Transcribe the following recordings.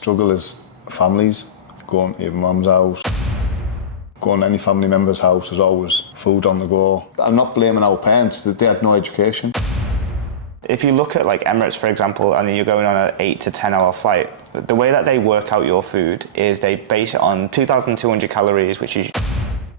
struggle is families. Going to your mum's house, going to any family member's house, there's always food on the go. I'm not blaming our parents, they have no education. If you look at like Emirates, for example, and you're going on an 8 to 10 hour flight, the way that they work out your food is they base it on 2,200 calories, which is...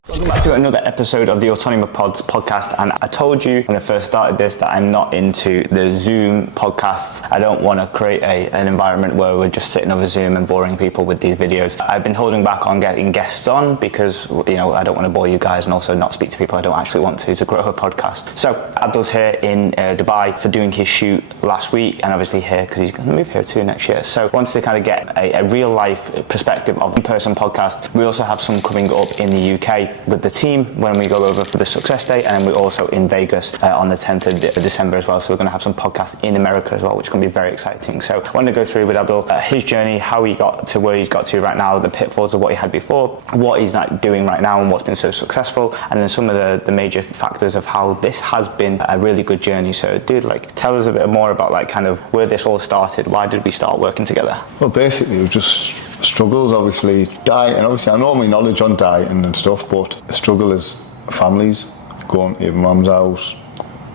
Welcome back to another episode of the Autonomy podcast, and I told you when I first started this that I'm not into the Zoom podcasts. I don't want to create an environment where we're just sitting over Zoom and boring people with these videos. I've been holding back on getting guests on because, you know, I don't want to bore you guys and also not speak to people I don't actually want to grow a podcast. So Abdul's here in Dubai for doing his shoot last week, and obviously here because he's going to move here too next year. So I wanted to kind of get a real life perspective of in-person podcast. We also have some coming up in the UK with the team when we go over for the success day, and then we're also in Vegas on the 10th of December as well, so we're going to have some podcasts in America as well, which is going to be very exciting. So I want to go through with Abdul his journey, how he got to where he's got to right now, the pitfalls of what he had before, what he's like doing right now and what's been so successful, and then some of the major factors of how this has been a really good journey. So dude, like, tell us a bit more about like kind of where this all started. Why did we start working together? Well, basically it was just struggles, obviously. Diet, and obviously I know my knowledge on dieting and stuff, but the struggle is families. Going to your mum's house,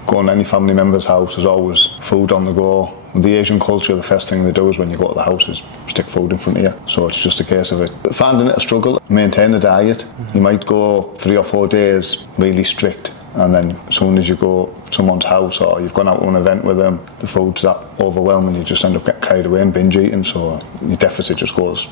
going to any family member's house, there's always food on the go. With the Asian culture, the first thing they do is when you go to the house is stick food in front of you. So it's just a case of it. Finding it a struggle, maintain a diet. You might go 3 or 4 days really strict, and then as soon as you go to someone's house or you've gone out to an event with them, the food's that overwhelming, you just end up getting carried away and binge eating, so your deficit just goes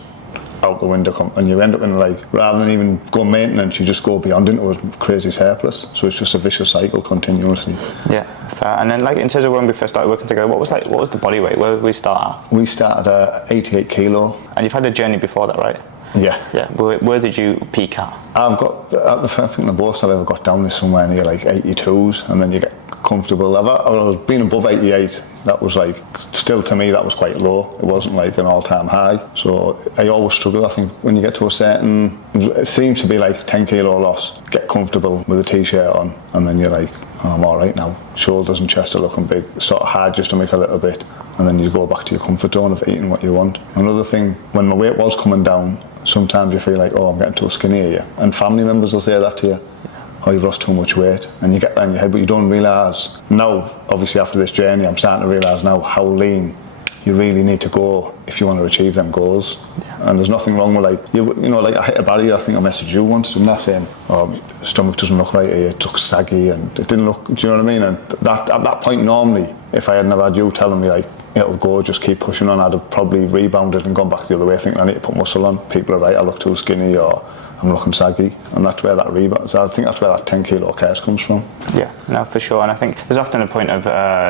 out the window, and you end up in, like, rather than even go maintenance, you just go beyond into a crazy surplus. So it's just a vicious cycle continuously. Yeah, fair. And then, like, in terms of when we first started working together, what was the body weight? Where did we start at? We started at 88 kilo. And you've had a journey before that, right? Yeah. Yeah. Where did you peak at? I think the most I've ever got down is somewhere near like 82s, and then you get comfortable. I've been above 88. That was like, still to me, that was quite low. It wasn't like an all-time high. So I always struggle. I think when you get to a certain, it seems to be like 10 kilo loss, get comfortable with a t-shirt on, and then you're like, oh, I'm all right now. Shoulders and chest are looking big. It's sort of hard just to make a little bit, and then you go back to your comfort zone of eating what you want. Another thing, when my weight was coming down, sometimes you feel like, oh, I'm getting too skinny here. And family members will say that to you. Oh, you've lost too much weight. And you get that in your head, but you don't realise. Now, obviously after this journey, I'm starting to realise now how lean you really need to go if you want to achieve them goals. Yeah. And there's nothing wrong with, like, you know, like I hit a barrier, I think I messaged you once, I'm not saying, oh, stomach doesn't look right here, it looks saggy and it didn't look, do you know what I mean? And that, at that point normally, if I hadn't have had you telling me like, it'll go, just keep pushing on, I'd have probably rebounded and gone back the other way thinking I need to put muscle on. People are right, I look too skinny or I'm looking saggy, and that's where that rebound, so I think that's where that 10 kilo curse comes from. Yeah, no, for sure. And I think there's often a point of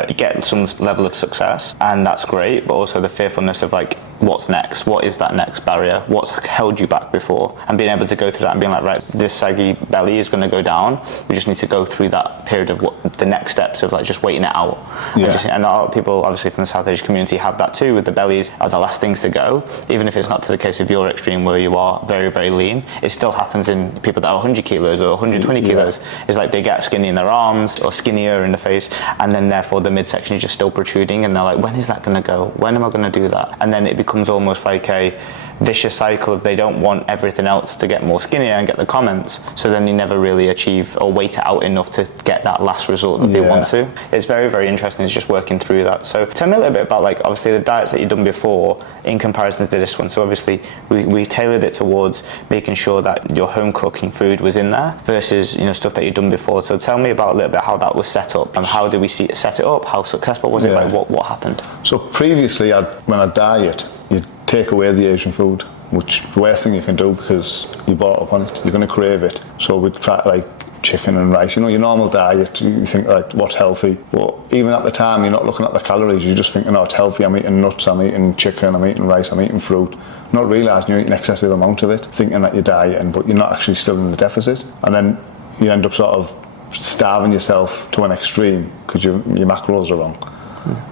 you get some level of success, and that's great, but also the fearfulness of like, what's next? What is that next barrier? What's held you back before? And being able to go through that and being like, right, this saggy belly is going to go down. We just need to go through that period of what the next steps of like just waiting it out. Yeah. And a lot of people, obviously from the South Asian community, have that too, with the bellies are the last things to go. Even if it's not to the case of your extreme where you are very, very lean, it still happens in people that are 100 kilos or 120 kilos. It's like they get skinny in their arms or skinnier in the face, and then therefore the midsection is just still protruding, and they're like, when is that going to go? When am I going to do that? And then it becomes almost like a vicious cycle of they don't want everything else to get more skinnier and get the comments, so then you never really achieve or wait it out enough to get that last result that they want to. It's very, very interesting. It's just working through that. So tell me a little bit about, like, obviously the diets that you've done before in comparison to this one. So obviously we tailored it towards making sure that your home cooking food was in there versus, you know, stuff that you've done before. So tell me about a little bit how that was set up, and how did we set it up? How successful was it? Like, what happened? So previously, when I diet, you take away the Asian food, which is the worst thing you can do because you brought up on it. You're going to crave it. So we'd try like chicken and rice. You know, your normal diet, you think like, what's healthy? But even at the time, you're not looking at the calories. You're just thinking, oh, it's healthy. I'm eating nuts, I'm eating chicken, I'm eating rice, I'm eating fruit. Not realising you're eating excessive amount of it, thinking that you're dieting, but you're not actually still in the deficit. And then you end up sort of starving yourself to an extreme because your macros are wrong.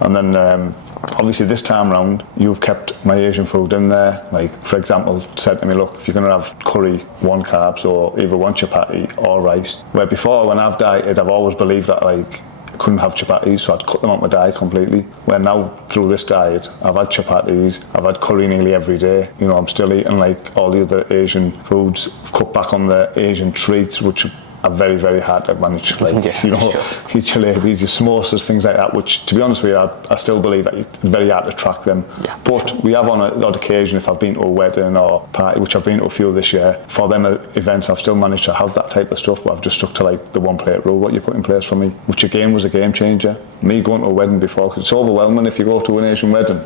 And then obviously this time round, you've kept my Asian food in there. Like, for example, said to me, look, if you're going to have curry, 1 carbs, or either 1 chapati or rice. Where before, when I've dieted, I've always believed that, like, couldn't have chapatis, so I'd cut them out my diet completely. Where now, through this diet, I've had chapatis, I've had curry nearly every day. You know, I'm still eating like all the other Asian foods. I've cut back on the Asian treats, which are very, very hard to manage. Like, you know, your jalebis, your samosas, things like that, which, to be honest with you, I still believe that it's very hard to track them. Yeah, but we have on an odd occasion, if I've been to a wedding or party, which I've been to a few this year, for them events, I've still managed to have that type of stuff, but I've just stuck to like the one plate rule, what you put in place for me, which again was a game changer. Me going to a wedding before, because it's overwhelming if you go to an Asian wedding.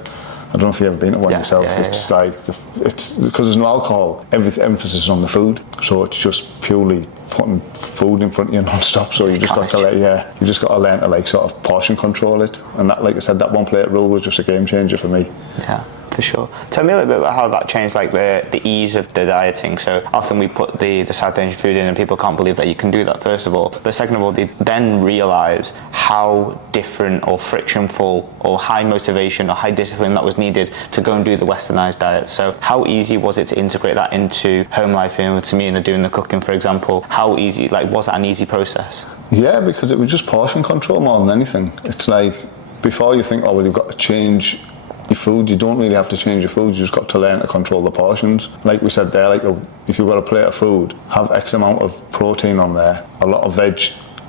I don't know if you've ever been to one yourself. It's like, it's because there's no alcohol, emphasis is on the food, so it's just purely putting food in front of you non-stop. So you just got to you just got to learn to like sort of portion control it, and that, like I said, that one plate rule was just a game changer for me. Yeah, for sure. Tell me a little bit about how that changed, like the ease of the dieting. So often we put the South Asian food in and people can't believe that you can do that, first of all. But second of all, they then realise how different or frictionful or high motivation or high discipline that was needed to go and do the westernised diet. So how easy was it to integrate that into home life, to me and doing the cooking, for example? How easy, like, was that an easy process? Yeah, because it was just portion control more than anything. It's like, before you think, oh well, you've got to change your food, you don't really have to change your food, you just got to learn to control the portions. Like we said there, like if you've got a plate of food, have X amount of protein on there, a lot of veg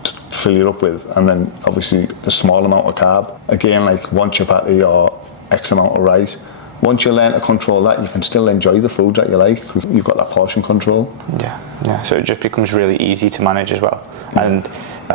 to fill you up with, and then obviously the small amount of carb. Again, like one chapati or X amount of rice. Once you learn to control that, you can still enjoy the food that you like. You've got that portion control. Yeah. So it just becomes really easy to manage as well. Yeah. And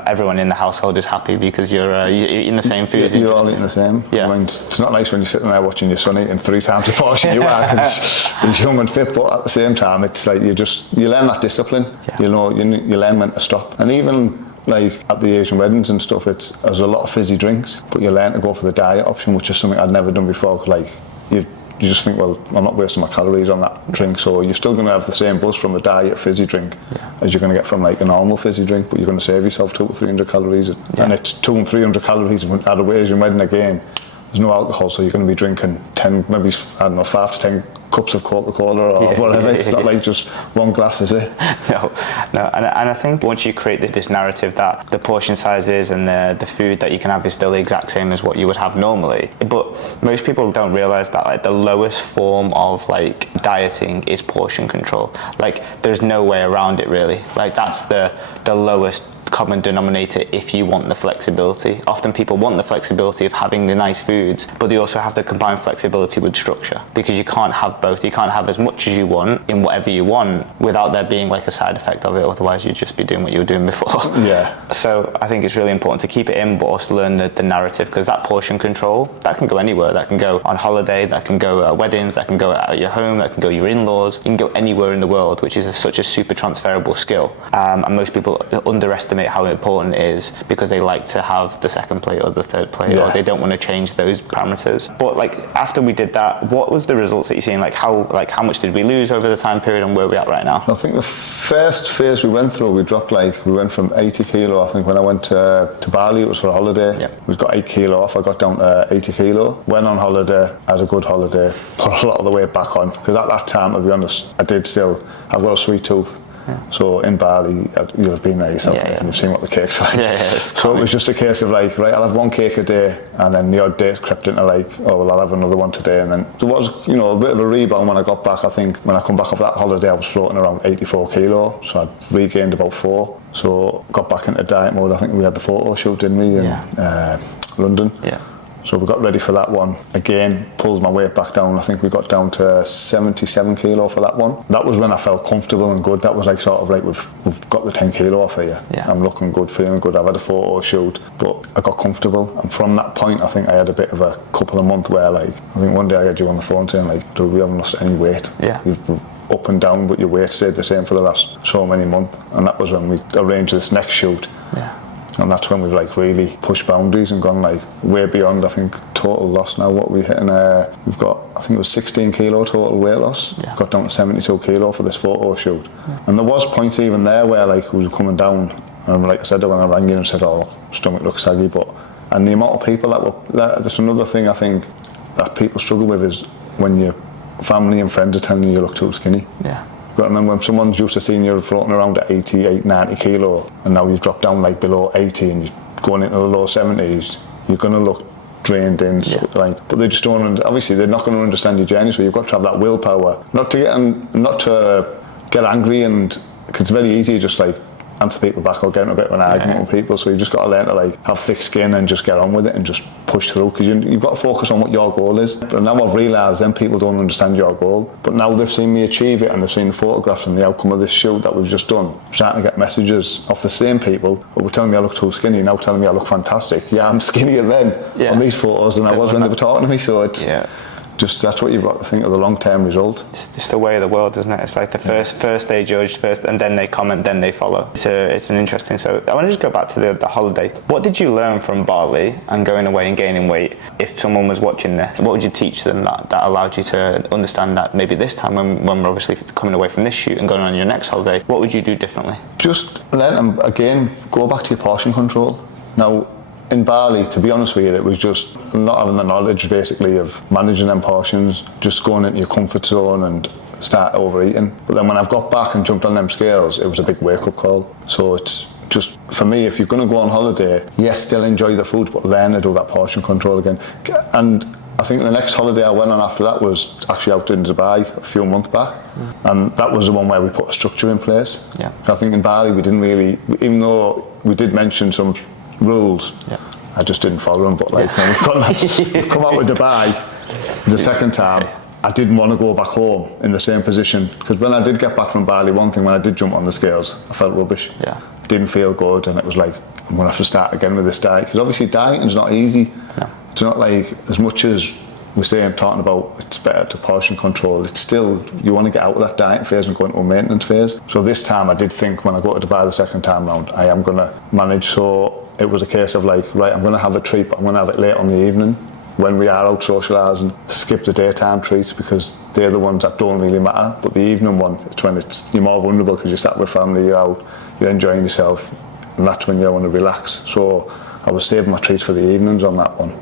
everyone in the household is happy because you're eating the same food. You're all eating the same. Yeah. I mean, it's not nice when you're sitting there watching your son eating 3 times the portion you are, because he's young and fit, but at the same time, it's like you learn that discipline. Yeah. You know, you learn when to stop. And even like at the Asian weddings and stuff, there's a lot of fizzy drinks, but you learn to go for the diet option, which is something I'd never done before. Like you just think, well, I'm not wasting my calories on that drink, so you're still going to have the same buzz from a diet fizzy drink as you're going to get from like a normal fizzy drink, but you're going to save yourself 200 or 300 calories, and it's 200 and 300 calories at a Asian wedding again. There's no alcohol, so you're going to be drinking 10, maybe, I don't know, 5 to 10 cups of Coca-Cola or whatever. It's not like just one glass, is it? No. And I think once you create this narrative that the portion sizes and the food that you can have is still the exact same as what you would have normally, but most people don't realise that like the lowest form of like dieting is portion control. Like there's no way around it really. Like that's the lowest common denominator if you want the flexibility. Often people want the flexibility of having the nice foods, but they also have to combine flexibility with structure, because you can't have both. You can't have as much as you want in whatever you want without there being like a side effect of it, otherwise you'd just be doing what you were doing before. Yeah. So I think it's really important to keep it in, but also learn the narrative, because that portion control, that can go anywhere. That can go on holiday, that can go at weddings, that can go at your home, that can go your in-laws. You can go anywhere in the world, which is such a super transferable skill. And most people underestimate how important it is because they like to have the second plate or the third plate, or they don't want to change those parameters. But like after we did that, what was the results that you're seeing? Like how much did we lose over the time period, and where are we at right now? I think the first phase we went through, we went from 80 kilo. I think when I went to Bali, it was for a holiday. Yeah. We got 8 kilo off. I got down to 80 kilo. Went on holiday, had a good holiday, put a lot of the weight back on, because at that time, to be honest, I've got a sweet tooth. Yeah. So in Bali, you'll have been there yourself, and you've seen what the cake's like. So it was just a case of like, right, I'll have 1 cake a day, and then the odd day crept into like, oh well, I'll have another one today, and then there was, a bit of a rebound when I got back. I think when I come back off that holiday, I was floating around 84 kilo, so I'd regained about 4. So got back into diet mode. I think we had the photo shoot, didn't we, in London? Yeah. So we got ready for that one. Again, pulled my weight back down. I think we got down to 77 kilo for that one. That was when I felt comfortable and good. That was like sort of like we've got the 10 kilo off here. Yeah. I'm looking good, feeling good. I've had a photo shoot, but I got comfortable. And from that point, I think I had a bit of a couple of months where like, I think one day I had you on the phone saying like, dude, we haven't lost any weight. Yeah. You've up and down, but your weight stayed the same for the last so many months. And that was when we arranged this next shoot. Yeah. And that's when we've like really pushed boundaries and gone like way beyond. I think total loss now, what we hitting, we've got, I think it was 16 kilo total weight loss. Yeah. Got down to 72 kilo for this photo shoot. Yeah. And there was points even there where like we were coming down, and like I said, when I rang in and said, oh, stomach looks saggy, and the amount of people that's another thing I think that people struggle with, is when your family and friends are telling you look too skinny. Yeah. You've got to remember, when someone's used to seeing you floating around at 88, 90 kilo, and now you've dropped down like below 80 and you're going into the low 70s, you're going to look drained in, but they just don't. Obviously, they're not going to understand your journey. So you've got to have that willpower, not to get angry, and cause it's very easy to just like answer people back or get in a bit of an argument with people. So you've just got to learn to like have thick skin and just get on with it and just push through, because you've got to focus on what your goal is. But now I've realised then people don't understand your goal, but now they've seen me achieve it and they've seen the photographs and the outcome of this shoot that we've just done. I'm starting to get messages off the same people who were telling me I look too skinny, now telling me I look fantastic. Yeah, I'm skinnier then on these photos than I was when they were talking to me. So it's just, that's what you've got to think of, the long-term result. It's just the way of the world, isn't it? It's like the first they judge first, and then they comment, then they follow. It's an interesting. So I want to just go back to the holiday. What did you learn from Bali and going away and gaining weight? If someone was watching this, what would you teach them that allowed you to understand that maybe this time when we're obviously coming away from this shoot and going on your next holiday, what would you do differently? Just then, again, go back to your portion control. Now, in Bali, to be honest with you, it was just not having the knowledge basically of managing them portions, just going into your comfort zone and start overeating. But then when I've got back and jumped on them scales, it was a big wake-up call. So it's just, for me, if you're going to go on holiday, yes, still enjoy the food, but learn to do that portion control again. And I think the next holiday I went on after that was actually out in Dubai a few months back, and that was the one where we put a structure in place. I think in Bali we didn't really, even though we did mention some rules, I just didn't follow them. But like when we've come out with Dubai the second time, I didn't want to go back home in the same position, because when I did get back from Bali, one thing, when I did jump on the scales, I felt rubbish. Didn't feel good, and it was like, I'm gonna have to start again with this diet, because obviously dieting's not easy. It's not like, as much as we're saying, talking about it's better to portion control, it's still, you want to get out of that dieting phase and go into a maintenance phase. So this time I did think, when I go to Dubai the second time round, I am going to manage. So it was a case of like, right, I'm going to have a treat, but I'm going to have it late on the evening when we are out socialising. Skip the daytime treats, because they're the ones that don't really matter. But the evening one, it's when you're more vulnerable, because you're sat with family, you're out, you're enjoying yourself, and that's when you want to relax. So I was saving my treats for the evenings on that one.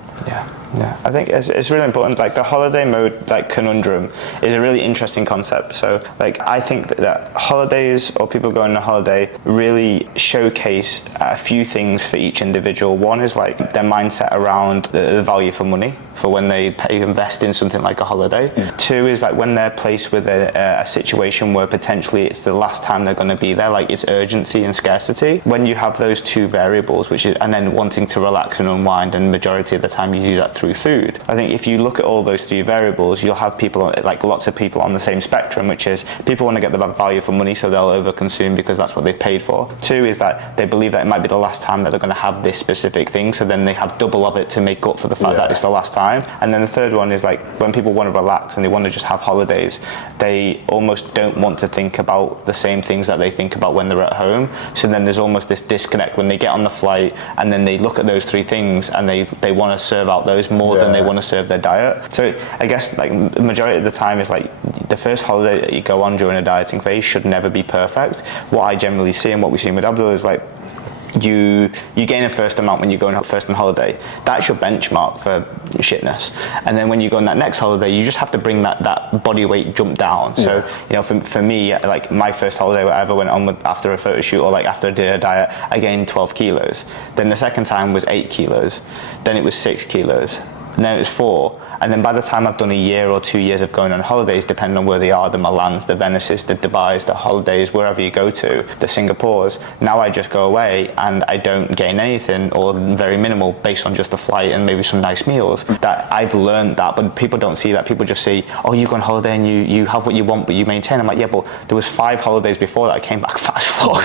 I think it's really important. Like the holiday mode, like conundrum, is a really interesting concept. So like I think that holidays, or people going on a holiday, really showcase a few things for each individual. One is like their mindset around the value for money, for when they invest in something like a holiday. Two is like when they're placed with a situation where potentially it's the last time they're going to be there, like it's urgency and scarcity. When you have those two variables, and then wanting to relax and unwind, and majority of the time you do that through food. I think if you look at all those three variables, you'll have people, like lots of people on the same spectrum, which is people want to get the value for money, so they'll overconsume because that's what they've paid for. Two is that they believe that it might be the last time that they're going to have this specific thing, so then they have double of it to make up for the fact that it's the last time. And then the third one is like when people want to relax and they want to just have holidays, they almost don't want to think about the same things that they think about when they're at home. So then there's almost this disconnect when they get on the flight, and then they look at those three things and they want to serve out those more than they want to serve their diet. So I guess like the majority of the time is like the first holiday that you go on during a dieting phase should never be perfect. What I generally see and what we've seen with Abdul is like you gain a first amount when you're going first on holiday. That's your benchmark for shitness. And then when you go on that next holiday, you just have to bring that body weight jump down. So you know, for me, like my first holiday I ever went on with after a photo shoot, or like after I did a diet, I gained 12 kilos. Then the second time was 8 kilos. Then it was 6 kilos. And then it was 4. And then by the time I've done a year or 2 years of going on holidays, depending on where they are, the Milans, the Venices, the Dubais, the holidays, wherever you go to, the Singapores, now I just go away and I don't gain anything, or very minimal, based on just the flight and maybe some nice meals. That I've learned that, but people don't see that. People just see, oh, you go on holiday and you have what you want, but you maintain. I'm like, yeah, but there was 5 holidays before that I came back fat as fuck.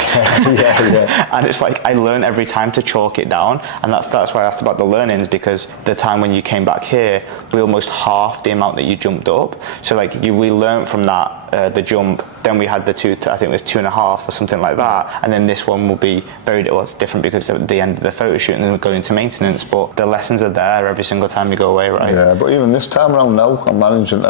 And it's like, I learn every time to chalk it down. And that's why I asked about the learnings, because the time when you came back here, we almost half the amount that you jumped up. So like we learned from that, the jump, then we had the I think it was 2.5 or something like that, and then this one will be it's different because at the end of the photo shoot and then we're going into maintenance, but the lessons are there every single time you go away, right? Yeah, but even this time around now, I'm managing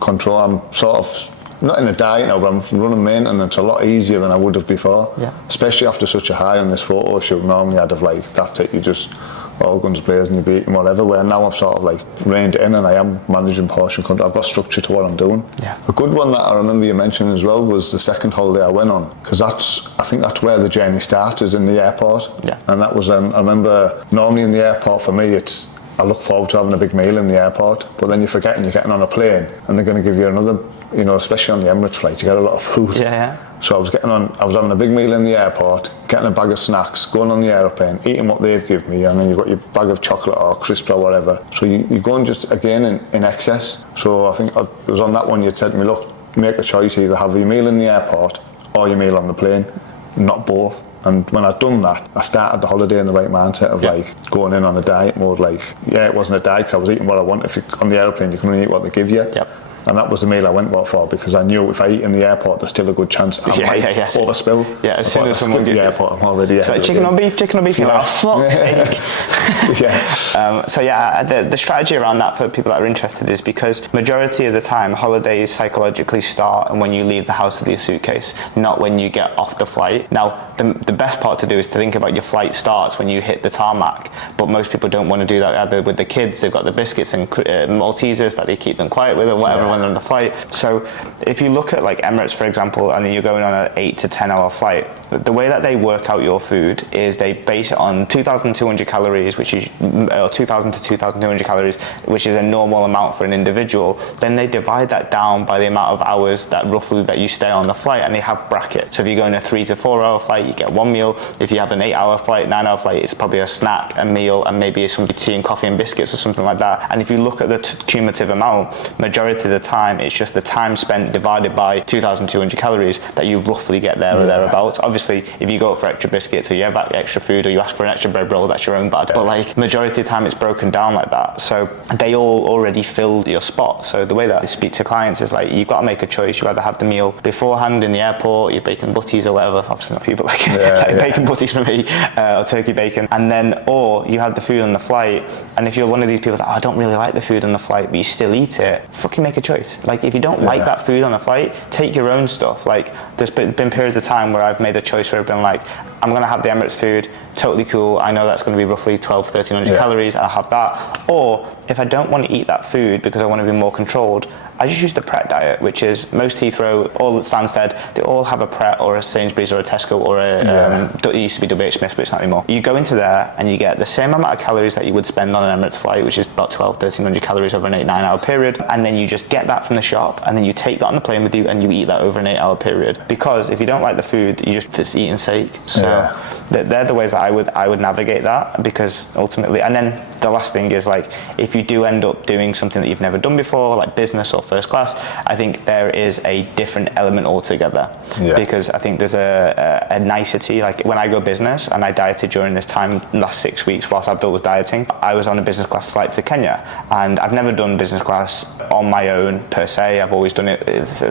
control. I'm sort of not in a diet now, but I'm running maintenance a lot easier than I would have before. Especially after such a high on this photo shoot. Normally I'd have like, that's it, you just all guns blazing, you'd be eating whatever. Where now I've sort of like reined it in and I am managing portion control. I've got structure to what I'm doing. Yeah. A good one that I remember you mentioning as well was the second holiday I went on, because I think that's where the journey starts, is in the airport. Yeah. And that was, I remember normally in the airport for me, I look forward to having a big meal in the airport, but then you're forgetting you're getting on a plane and they're going to give you another, especially on the Emirates flight, you get a lot of food. Yeah. So I was having a big meal in the airport, getting a bag of snacks, going on the aeroplane, eating what they've given me, and then you've got your bag of chocolate or crisps or whatever. So you go and just, again, in excess. So I think it was on that one you'd said to me, look, make a choice, either have your meal in the airport or your meal on the plane, not both. And when I'd done that, I started the holiday in the right mindset of like going in on a diet mode. Like, yeah, it wasn't a diet because I was eating what I want. On the aeroplane, you can only eat what they give you. Yep. And that was the meal I went for, because I knew if I eat in the airport, there's still a good chance I might overspill. Yeah, as soon as someone gives the airport, I'm already like chicken or beef, you're like, oh, fuck's sake. Yeah. So yeah, the strategy around that for people that are interested is because majority of the time, holidays psychologically start and when you leave the house with your suitcase, not when you get off the flight. Now, the best part to do is to think about your flight starts when you hit the tarmac, but most people don't want to do that either with the kids. They've got the biscuits and Maltesers that they keep them quiet with or whatever when they're on the flight. So if you look at like Emirates, for example, and then you're going on an 8 to 10 hour flight, the way that they work out your food is they base it on 2,200 calories, which is 2,000 to 2,200 calories, which is a normal amount for an individual. Then they divide that down by the amount of hours that roughly that you stay on the flight, and they have brackets. So if you go on a 3 to 4 hour flight, you get one meal. If you have an 8 hour flight, 9 hour flight, it's probably a snack, a meal, and maybe some tea and coffee and biscuits or something like that. And if you look at the cumulative amount, majority of the time, it's just the time spent divided by 2,200 calories that you roughly get there or thereabouts. Obviously, if you go up for extra biscuits or you have extra food or you ask for an extra bread roll, that's your own bad. But like majority of the time, it's broken down like that. So they all already filled your spot. So the way that I speak to clients is like, you've got to make a choice. You either have the meal beforehand in the airport, your bacon butties or whatever, obviously not for you, but like, bacon butties for me, or turkey bacon, and then, or you have the food on the flight. And if you're one of these people that, I don't really like the food on the flight, but you still eat it, fucking make a choice. Like if you don't like that food on the flight, take your own stuff. Like there's been periods of time where I've made a choice where I've been like, I'm going to have the Emirates food, totally cool. I know that's going to be roughly 1,300 calories. I'll have that. Or if I don't want to eat that food because I want to be more controlled, I just use the Pret diet, which is most Heathrow, all Stansted, they all have a Pret or a Sainsbury's or a Tesco or it used to be WH Smith, but it's not anymore. You go into there and you get the same amount of calories that you would spend on an Emirates flight, which is about 1,300 calories over an 8-9 hour period. And then you just get that from the shop and then you take that on the plane with you and you eat that over an 8 hour period. Because if you don't like the food, you just, it's eating sake. So they're the ways that I would navigate that, because ultimately, and then the last thing is like, if you do end up doing something that you've never done before, like business or first class, I think there is a different element altogether. Because I think there's a nicety, like when I go business, and I dieted during this time, last 6 weeks whilst Abdul was dieting, I was on a business class flight to Kenya, and I've never done business class on my own per se. I've always done it,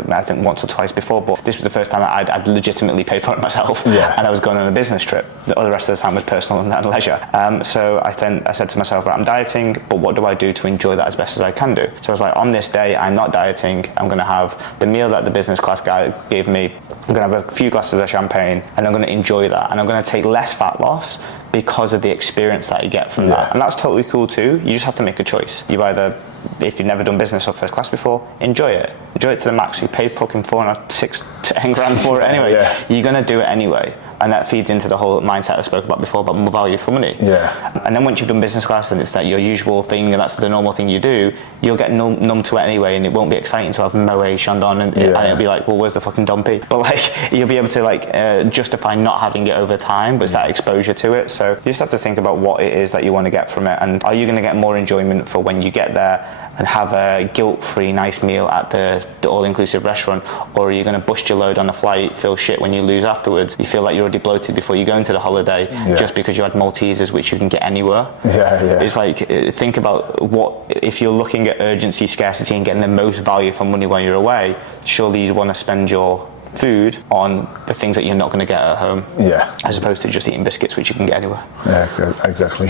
I think once or twice before, but this was the first time I'd legitimately paid for it myself, and I was going on a business trip. The rest of the time was personal and leisure. So I said to myself, right, I'm dieting, but what do I do to enjoy that as best as I can do? So I was like, on this day, I'm not dieting. I'm going to have the meal that the business class guy gave me. I'm going to have a few glasses of champagne, and I'm going to enjoy that. And I'm going to take less fat loss because of the experience that you get from that. And that's totally cool too. You just have to make a choice. You either, if you've never done business or first class before, enjoy it to the max. You paid fucking 6 to 10 grand for it anyway. You're going to do it anyway. And that feeds into the whole mindset I spoke about before about more value for money. And then once you've done business class and it's that your usual thing and that's the normal thing you do, you'll get numb to it anyway, and it won't be exciting to have Moe Chandon and it'll be like, well, where's the fucking dumpy? But like, you'll be able to like justify not having it over time, but it's that exposure to it. So you just have to think about what it is that you want to get from it, and are you going to get more enjoyment for when you get there and have a guilt-free nice meal at the all-inclusive restaurant, or are you going to bust your load on the flight, feel shit when you lose afterwards, you feel like you're already bloated before you go into the holiday just because you had Maltesers, which you can get anywhere. It's like, think about what, if you're looking at urgency, scarcity and getting the most value for money while you're away, surely you'd want to spend your food on the things that you're not going to get at home. Yeah. As opposed to just eating biscuits, which you can get anywhere. Yeah, exactly.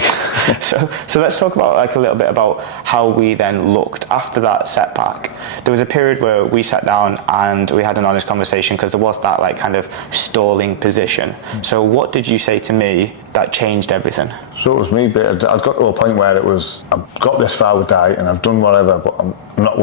So let's talk about like a little bit about how we then looked after that setback. There was a period where we sat down and we had an honest conversation because there was that like kind of stalling position. So what did you say to me that changed everything? So it was me, but I'd got to a point where it was, I've got this far with diet and I've done whatever, but I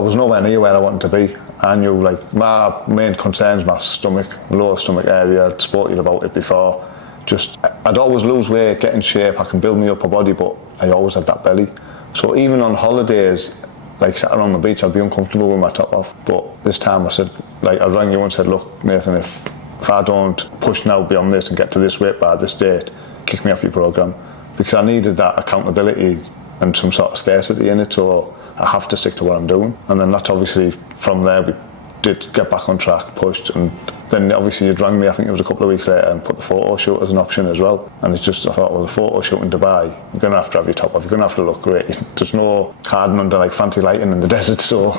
was nowhere near where I wanted to be. I knew like my main concerns, my stomach, lower stomach area. I'd spoken about it before. Just, I'd always lose weight, get in shape, I can build me up a body, but I always had that belly. So even on holidays, like sat on the beach, I'd be uncomfortable with my top off. But this time I said, like I rang you and said, look Nathan, if I don't push now beyond this and get to this weight by this date, kick me off your programme. Because I needed that accountability and some sort of scarcity in it, so I have to stick to what I'm doing. And then that's obviously, from there we did get back on track, pushed, and then obviously you rang me, I think it was a couple of weeks later, and put the photo shoot as an option as well. And it's just, I thought, well, the photo shoot in Dubai, you're going to have your top off, you're going to have to look great. There's no hiding under like fancy lighting in the desert, so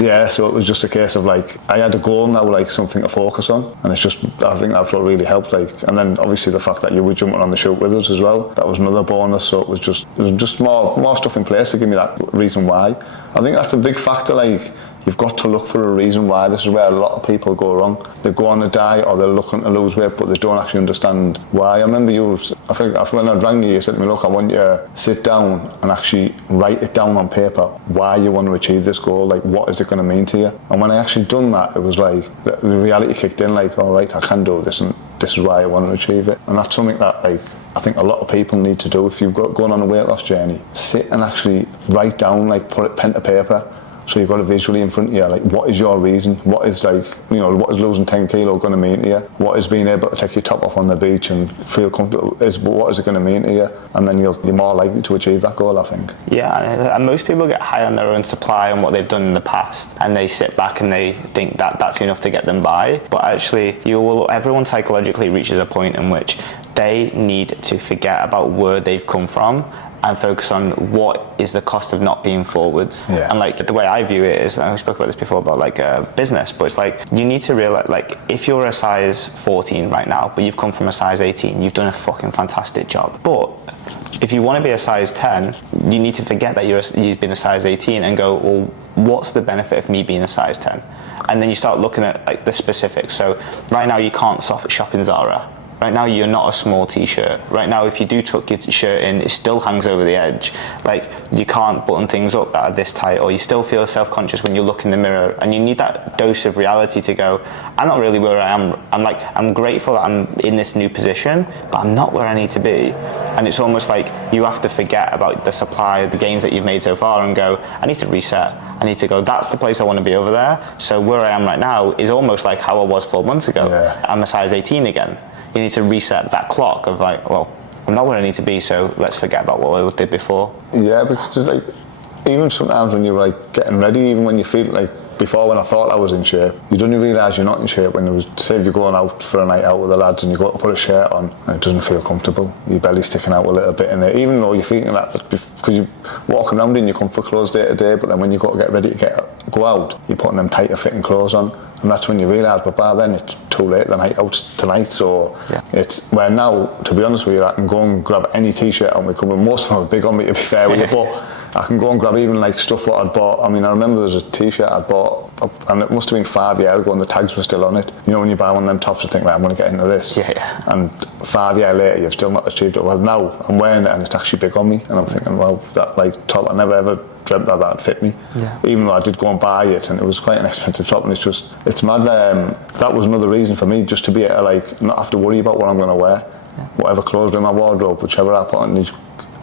yeah, so it was just a case of like, I had a goal now, like something to focus on, and it's just, I think that's what really helped. Like, and then obviously the fact that you were jumping on the shoot with us as well, that was another bonus. So it was just more stuff in place to give me that reason why. I think that's a big factor. Like, you've got to look for a reason why. This is where a lot of people go wrong. They go on a diet or they're looking to lose weight, but they don't actually understand why. I remember when I rang you, you said to me, look, I want you to sit down and actually write it down on paper why you want to achieve this goal, like what is it going to mean to you. And when I actually done that, it was like the reality kicked in, like, all right, I can do this and this is why I want to achieve it. And that's something that like I think a lot of people need to do. If you've got going on a weight loss journey, sit and actually write down, like put it pen to paper. So you've got it visually in front of you, like what is your reason? What is like, what is losing 10 kilo going to mean to you? What is being able to take your top off on the beach and feel comfortable, what is it going to mean to you? And then you're more likely to achieve that goal, I think. Yeah, and most people get high on their own supply and what they've done in the past, and they sit back and they think that that's enough to get them by. But actually, everyone psychologically reaches a point in which they need to forget about where they've come from and focus on what is the cost of not being forwards. Yeah. And like the way I view it is, and we spoke about this before about like business, but it's like you need to realize, like if you're a size 14 right now, but you've come from a size 18, you've done a fucking fantastic job. But if you want to be a size 10, you need to forget that you've been a size 18 and go, well, what's the benefit of me being a size 10? And then you start looking at like the specifics. So right now you can't shop in Zara. Right now you're not a small t-shirt. Right now if you do tuck your shirt in, it still hangs over the edge. Like you can't button things up that are this tight, or you still feel self-conscious when you look in the mirror, and you need that dose of reality to go, I'm not really where I am. I'm grateful that I'm in this new position, but I'm not where I need to be. And it's almost like you have to forget about the supply, the gains that you've made so far, and go, I need to reset. I need to go, that's the place I want to be over there. So where I am right now is almost like how I was 4 months ago. Yeah. I'm a size 18 again. You need to reset that clock of like, well, I'm not where I need to be, so let's forget about what I did before. Yeah, because like, even sometimes when you're like getting ready, even when you feel like, before when I thought I was in shape, you don't even realise you're not in shape when it was, say if you're going out for a night out with the lads and you go to put a shirt on and it doesn't feel comfortable, your belly's sticking out a little bit in it, even though you're feeling that, because you walk around in your comfort clothes day to day, but then when you got to get ready to go out, you're putting them tighter fitting clothes on, and that's when you realise, but by then it's too late, the night out's tonight. So yeah. It's where now, to be honest with you, I can go and grab any t-shirt on me, most of them are big on me to be fair with you, but I can go and grab even like stuff what I'd bought. I mean, I remember there's a t-shirt I'd bought, and it must have been 5 years ago, and the tags were still on it. You know, when you buy one of them tops, you think, right, I'm going to get into this. Yeah. And 5 years later, you've still not achieved it. Well, now I'm wearing it, and it's actually big on me, and I'm thinking, well, that like top, I never ever dreamt that that'd fit me. Yeah. Even though I did go and buy it, and it was quite an expensive top, and it's mad. That was another reason for me, just to be able to like not have to worry about what I'm going to wear. Yeah. Whatever clothes are in my wardrobe, whichever I put on.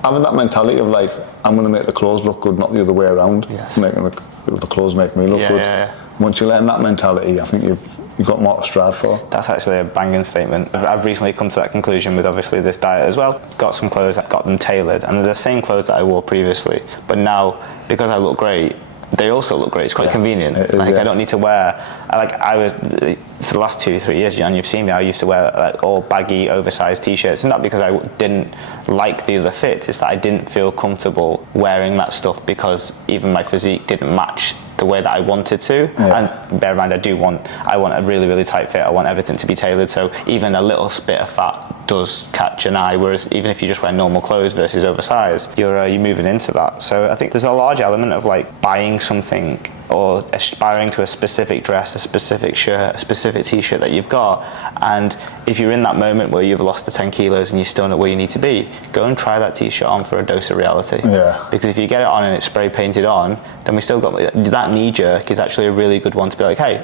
Having that mentality of like, I'm going to make the clothes look good, not the other way around. Yes. Making the clothes make me look good. Yeah. Once you learn that mentality, I think you've got more to strive for. That's actually a banging statement. I've recently come to that conclusion with obviously this diet as well. Got some clothes, got them tailored, and they're the same clothes that I wore previously. But now, because I look great, they also look great. It's quite convenient. I don't need to wear, I was, for the last 2-3 years, Jan, you've seen me, I used to wear like all baggy, oversized t-shirts. Not because I didn't like the other fit, it's that I didn't feel comfortable wearing that stuff because even my physique didn't match the way that I wanted to. And bear in mind, I want a really, really tight fit. I want everything to be tailored, so even a little bit of fat does catch an eye, whereas even if you just wear normal clothes versus oversized, you're moving into that. So I think there's a large element of like buying something or aspiring to a specific dress, a specific shirt, a specific t-shirt that you've got, and if you're in that moment where you've lost the 10 kilos and you're still not where you need to be, go and try that t-shirt on for a dose of reality. Because if you get it on and it's spray painted on, then we still got that knee jerk is actually a really good one to be like, hey,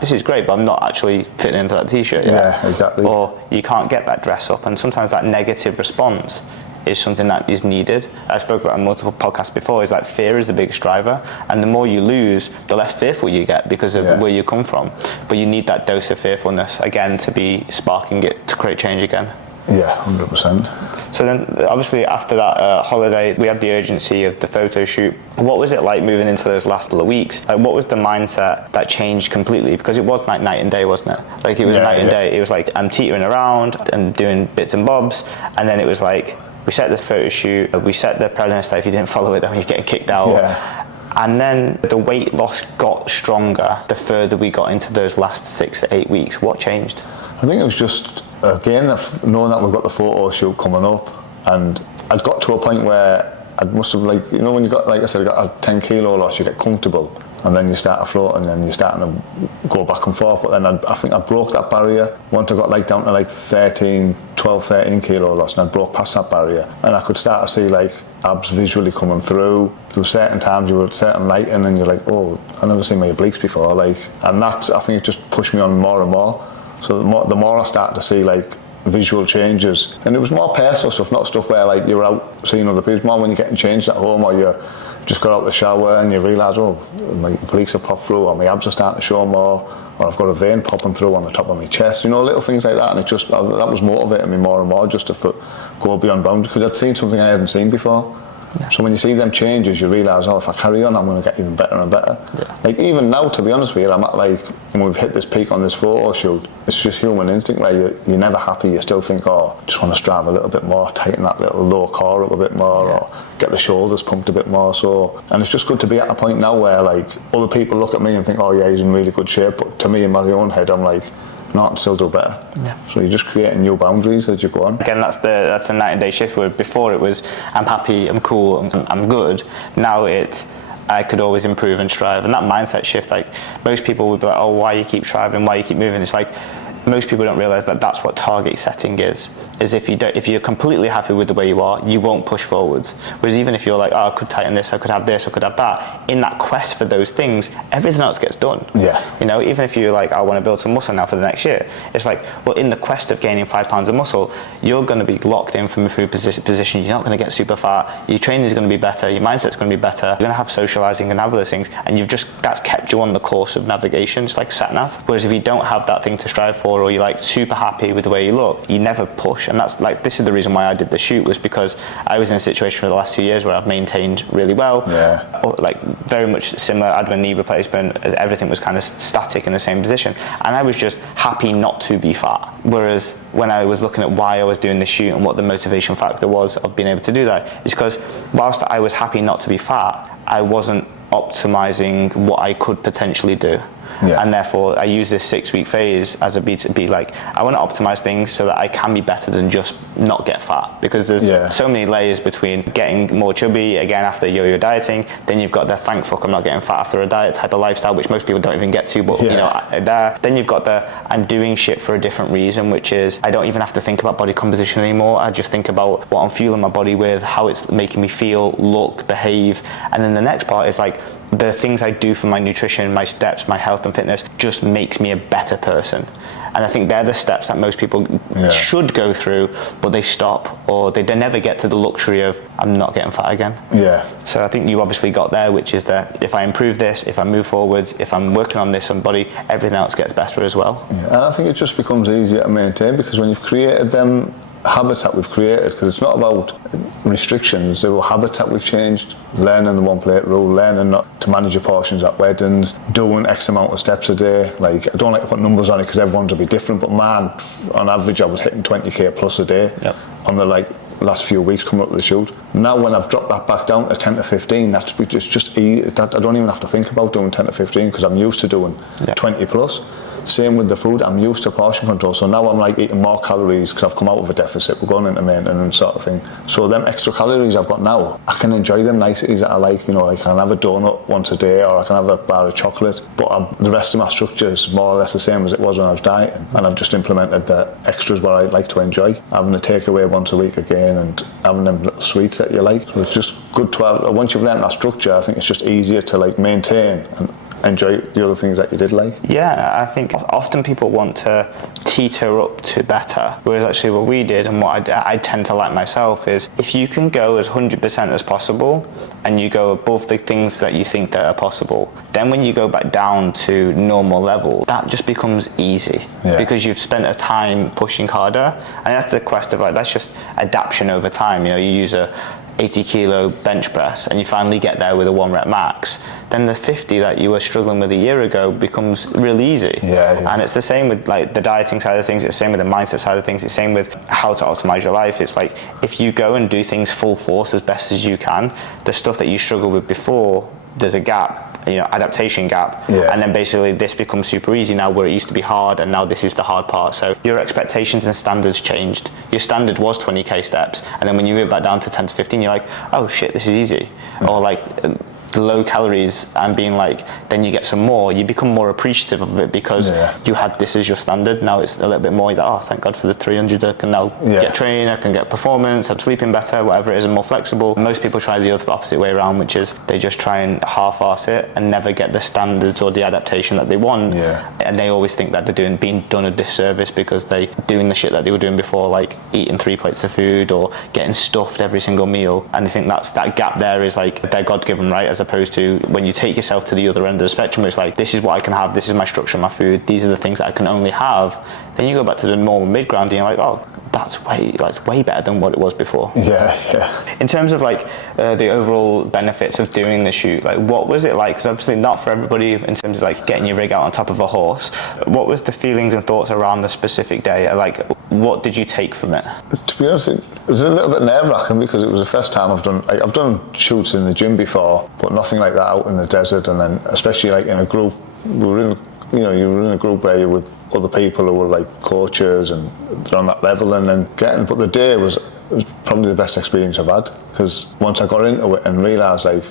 this is great, but I'm not actually fitting into that t-shirt yet. Yeah, exactly. Or you can't get that dress up, and sometimes that negative response is something that is needed. I spoke about in multiple podcasts before, is that fear is the biggest driver, and the more you lose, the less fearful you get because of where you come from. But you need that dose of fearfulness again to be sparking it to create change again. Yeah, 100%. So then obviously after that holiday, we had the urgency of the photo shoot. What was it like moving into those last couple of weeks? Like, what was the mindset that changed completely? Because it was like night and day, wasn't it? Like it was night and day. It was like I'm teetering around and doing bits and bobs, and then it was like we set the photo shoot, we set the premise that if you didn't follow it, then you're getting kicked out. And then the weight loss got stronger the further we got into those last 6 to 8 weeks. What changed? I think it was just, again, knowing that we've got the photo shoot coming up, and I'd got to a point where I must have, like, you know, when you got, like I said, got a 10 kilo loss, you get comfortable, and then you start to float, and then you're starting to go back and forth. But then I think I broke that barrier once I got like down to like 12, 13 kilo loss, and I broke past that barrier, and I could start to see like abs visually coming through. There were certain times you were at certain lighting, and you're like, oh, I've never seen my obliques before, like, and that, I think it just pushed me on more and more. So the more I started to see like visual changes, and it was more personal stuff, not stuff where like you're out seeing other people, more when you're getting changed at home, or you just got out the shower and you realise, oh, my obliques have popped through, or my abs are starting to show more, or I've got a vein popping through on the top of my chest, you know, little things like that. And it just, that was motivating me more and more just to go beyond boundaries, because I'd seen something I hadn't seen before. So when you see them changes, you realise, oh, if I carry on, I'm going to get even better and better. Like even now, to be honest with you, I'm at like, when we've hit this peak on this photo shoot, it's just human instinct where you're never happy. You still think, oh, just want to strive a little bit more, tighten that little lower core up a bit more, or get the shoulders pumped a bit more. So, and it's just good to be at a point now where like other people look at me and think, oh yeah, he's in really good shape, but to me in my own head, I'm like, no, I can still do better. So you're just creating new boundaries as you go on. Again, that's a night and day shift, where before it was I'm happy, I'm cool, I'm good. Now it's I could always improve and strive. And that mindset shift, like most people would be like, oh, why you keep striving, why you keep moving? It's like most people don't realise that that's what target setting is if you're completely happy with the way you are, you won't push forwards. Whereas even if you're like, oh, I could tighten this, I could have this, I could have that, in that quest for those things, everything else gets done. You know, even if you're like, I want to build some muscle now for the next year, it's like, well, in the quest of gaining 5 pounds of muscle, you're going to be locked in from a food position, you're not going to get super fat, your training is going to be better, your mindset's going to be better, you're going to have socialising and have those things, and that's kept you on the course of navigation. It's like sat nav. Whereas if you don't have that thing to strive for, or you're like super happy with the way you look, you never push. And that's like, this is the reason why I did the shoot, was because I was in a situation for the last 2 years where I've maintained really well, like very much similar. I had my knee replacement, everything was kind of static in the same position, and I was just happy not to be fat. Whereas when I was looking at why I was doing the shoot and what the motivation factor was of being able to do that, is because whilst I was happy not to be fat, I wasn't optimizing what I could potentially do. And therefore I use this 6-week phase as a B2B, like I want to optimize things so that I can be better than just not get fat, because there's so many layers between getting more chubby again after yo-yo dieting, then you've got the thank fuck I'm not getting fat after a diet type of lifestyle, which most people don't even get to, but you know, then you've got the I'm doing shit for a different reason, which is I don't even have to think about body composition anymore. I just think about what I'm fueling my body with, how it's making me feel, look, behave. And then the next part is like the things I do for my nutrition, my steps, my health and fitness just makes me a better person. And I think they're the steps that most people should go through, but they stop, or they never get to the luxury of I'm not getting fat again. So I think you obviously got there, which is that if I improve this, if I move forwards, if I'm working on this on body, everything else gets better as well. And I think it just becomes easier to maintain, because when you've created them habits that we've created, because it's not about restrictions, there were habits that we've changed, learning the 1 plate rule, learning not to manage your portions at weddings, doing X amount of steps a day. Like, I don't like to put numbers on it because everyone's will be different, but man, on average I was hitting 20k plus a day on the like last few weeks coming up to the shoot. Now when I've dropped that back down to 10 to 15, that's just easy. I don't even have to think about doing 10 to 15 because I'm used to doing 20 plus. Same with the food, I'm used to portion control, so now I'm like eating more calories because I've come out of a deficit, we're going into maintenance sort of thing. So them extra calories I've got now, I can enjoy them niceties that I like, you know, like I can have a donut once a day or I can have a bar of chocolate, but the rest of my structure is more or less the same as it was when I was dieting, and I've just implemented the extras what I like to enjoy, having a takeaway once a week again and having them little sweets that you like. So it's just good to have, once you've learned that structure, I think it's just easier to like maintain and enjoy the other things that you did like. Yeah, I think often people want to teeter up to better, whereas actually what we did and what I tend to like myself is if you can go as 100% as possible and you go above the things that you think that are possible, then when you go back down to normal level, that just becomes easy because you've spent a time pushing harder, and that's the quest of like, that's just adaptation over time. You know, you use a 80 kilo bench press and you finally get there with a 1 rep max, then the 50 that you were struggling with a year ago becomes really easy. And it's the same with like the dieting side of things, it's the same with the mindset side of things, it's the same with how to optimize your life. It's like if you go and do things full force as best as you can, the stuff that you struggled with before, there's a gap, you know, adaptation gap, and then basically this becomes super easy now where it used to be hard, and now this is the hard part. So your expectations and standards changed. Your standard was 20k steps, and then when you move back down to 10 to 15, you're like, oh shit, this is easy. Or like low calories and being like, then you get some more, you become more appreciative of it because you had this as your standard. Now it's a little bit more like, oh, thank God for the 300, I can now get training, I can get performance, I'm sleeping better, whatever it is, I'm more flexible. Most people try the other opposite way around, which is they just try and half-arse it and never get the standards or the adaptation that they want, and they always think that they're being done a disservice because they're doing the shit that they were doing before, like eating 3 plates of food or getting stuffed every single meal, and they think that gap there is like their God-given right, as opposed to when you take yourself to the other end of the spectrum, it's like, this is what I can have, this is my structure of my food, these are the things that I can only have. Then you go back to the normal mid-ground and you're like, oh, that's way better than what it was before. In terms of like the overall benefits of doing the shoot, like what was it like? Because obviously not for everybody in terms of like getting your rig out on top of a horse. What was the feelings and thoughts around the specific day? Like what did you take from it? To be honest, it was a little bit nerve-wracking because it was the first time I've done shoots in the gym before, but nothing like that out in the desert, and then especially like in a group. You were in a group where you're with other people who were like coaches and they're on that level, and then but the day was probably the best experience I've had, because once I got into it and realised like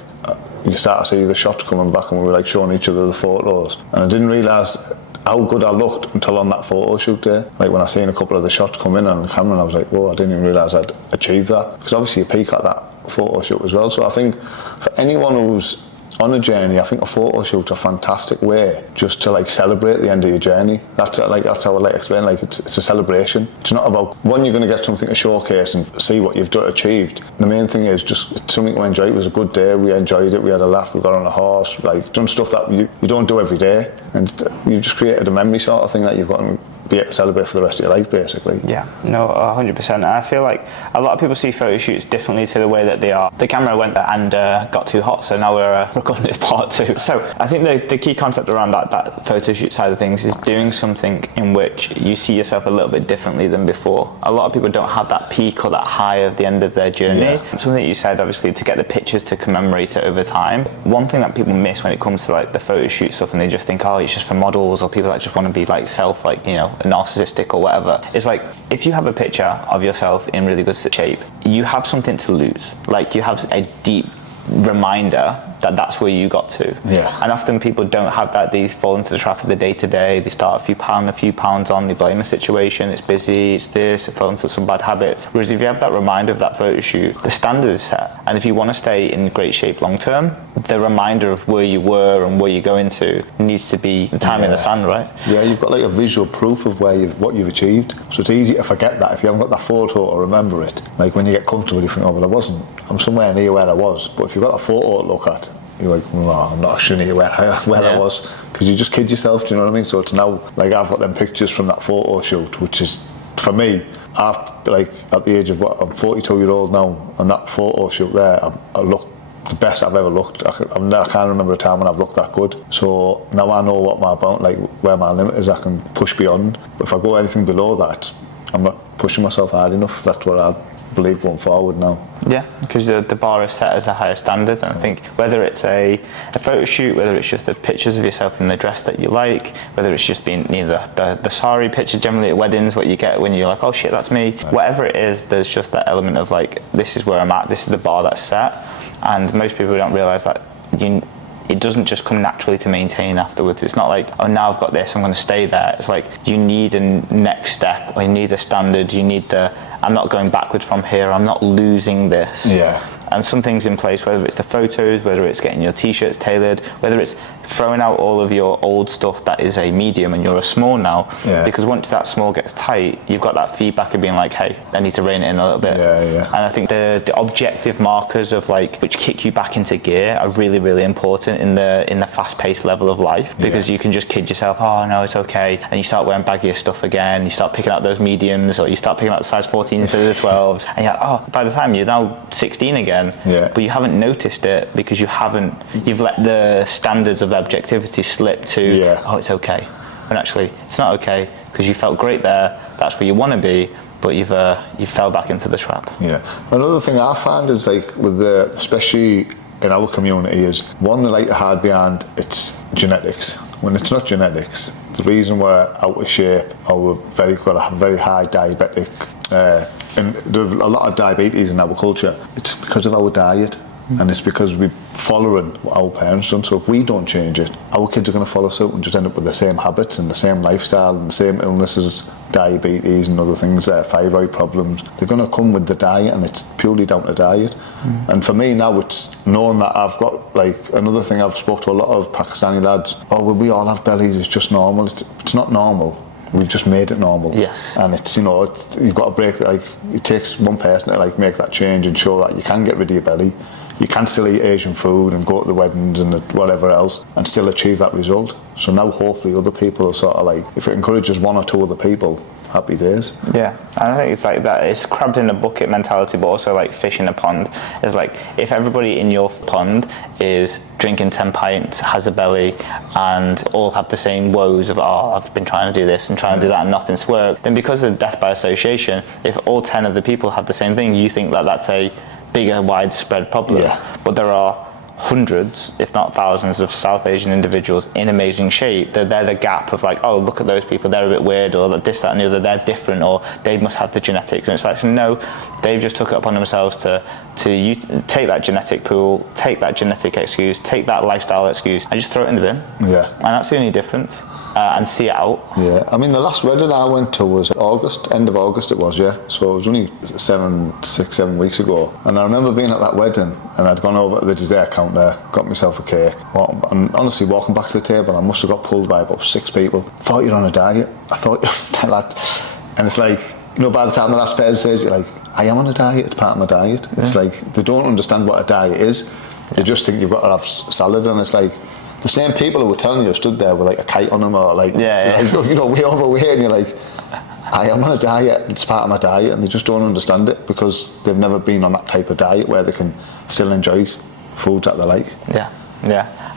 you start to see the shots coming back and we were like showing each other the photos, and I didn't realise how good I looked until on that photo shoot day. Like when I seen a couple of the shots come in on the camera and I was like, whoa, I didn't even realise I'd achieved that, because obviously you peak at that photo shoot as well. So I think for anyone who's on a journey, I think a photo shoot's a fantastic way just to like celebrate the end of your journey. That's how I like to explain. Like it's a celebration. It's not about one, you're going to get something to showcase and see what you've achieved. The main thing is just something to enjoy. It was a good day. We enjoyed it. We had a laugh. We got on a horse. Like done stuff that you don't do every day, and you've just created a memory sort of thing that you've got to be able to celebrate for the rest of your life, basically. Yeah, no, 100%. I feel like a lot of people see photo shoots differently to the way that they are. The camera went and got too hot, so now we're recording this part 2. So I think the key concept around that photo shoot side of things is doing something in which you see yourself a little bit differently than before. A lot of people don't have that peak or that high at the end of their journey. Something that you said, obviously, to get the pictures to commemorate it over time. One thing that people miss when it comes to like the photo shoot stuff, and they just think, oh, it's just for models or people that just want to be like narcissistic or whatever. It's like, if you have a picture of yourself in really good shape, you have something to lose. Like you have a deep reminder that that's where you got to. And often people don't have that. They fall into the trap of the day-to-day. They start a few pounds on, they blame a situation, it's busy, it's this, it falls into some bad habits. Whereas if you have that reminder of that photo shoot, the standard is set, and if you want to stay in great shape long term, the reminder of where you were and where you're going to needs to be the time in the sand, right? You've got like a visual proof of what you've achieved, so it's easy to forget that if you haven't got that photo or remember it. Like when you get comfortable, you think, oh well, I'm somewhere near where I was. But if you've got a photo to look at, you're like, no, I'm not actually near where I was, because you just kid yourself. Do you know what I mean? So it's now like I've got them pictures from that photo shoot, which is for me, I've like at the age of I'm 42-year-old now, and that photo shoot there, I look the best I've ever looked. I can't remember a time when I've looked that good. So now I know what where my limit is. I can push beyond. But if I go anything below that, I'm not pushing myself hard enough. That's what believe going forward now. Yeah, because the bar is set as a higher standard, and I think whether it's a photo shoot, whether it's just the pictures of yourself in the dress that you like, whether it's just being the sari picture generally at weddings, what you get when you're like, oh shit, that's me. Right. Whatever it is, there's just that element of like, this is where I'm at, this is the bar that's set, and most people don't realise that it doesn't just come naturally to maintain afterwards. It's not like, oh, now I've got this, I'm going to stay there. It's like, you need a next step, or you need a standard, you need I'm not going backwards from here, I'm not losing this. Yeah. And some things in place, whether it's the photos, whether it's getting your t-shirts tailored, whether it's throwing out all of your old stuff that is a medium and you're a small now, because once that small gets tight, you've got that feedback of being like, hey, I need to rein it in a little bit. And I think the objective markers of like, which kick you back into gear are really, really important in the fast-paced level of life, because you can just kid yourself, oh no, it's okay, and you start wearing baggier stuff again, you start picking out those mediums, or you start picking out the size 14 instead of the 12s, and you're like, oh, by the time you're now 16 again, but you haven't noticed it because you've let the standards of objectivity slip to, oh, it's okay. And actually, it's not okay, because you felt great there, that's where you want to be, but you fell back into the trap. Yeah. Another thing I find is like, especially in our community, is one that like to hide behind, it's genetics. When it's not genetics, the reason we're out of shape, or we've got a very high diabetic, and there's a lot of diabetes in our culture, it's because of our diet. And it's because we're following what our parents done. So if we don't change it, our kids are going to follow suit and just end up with the same habits and the same lifestyle and the same illnesses, diabetes and other things, thyroid problems. They're going to come with the diet, and it's purely down to diet. And for me now, it's knowing that I've got, like, another thing I've spoke to a lot of Pakistani lads, oh, well, we all have bellies, it's just normal. It's not normal. We've just made it normal. Yes. And it's, you've got to break it. Like, it takes one person to like make that change and show that you can get rid of your belly. You can still eat Asian food and go to the weddings and whatever else and still achieve that result. So now hopefully other people are sort of like, if it encourages one or two other people, happy days. Yeah, and I think it's like that, it's crabs in a bucket mentality, but also like fish in a pond. It's like, if everybody in your pond is drinking 10 pints, has a belly, and all have the same woes of, oh, I've been trying to do this and trying to do that and nothing's worked, then because of death by association, if all 10 of the people have the same thing, you think that that's a bigger, widespread problem. But there are hundreds, if not thousands, of South Asian individuals in amazing shape. They're the gap of like, oh, look at those people, they're a bit weird, or this, that and the other, they're different, or they must have the genetics. And it's like, no, they've just took it upon themselves to take that genetic pool, take that genetic excuse, take that lifestyle excuse, and just throw it in the bin. And that's the only difference. And see it out. I mean, the last wedding I went to was August, end of August it was, so it was only 7 weeks ago. And I remember being at that wedding, and I'd gone over to the dessert counter, got myself a cake, and honestly walking back to the table, I must have got pulled by about 6 people. Thought you're on a diet. I thought you're on a diet. And it's like, by the time the last person says, you're like, I am on a diet, it's part of my diet. It's like, they don't understand what a diet is. They just think you've got to have salad, and it's like, the same people who were telling you stood there with like a kite on them, or like, way overweight, and you're like, I am on a diet, it's part of my diet, and they just don't understand it because they've never been on that type of diet where they can still enjoy foods that they like.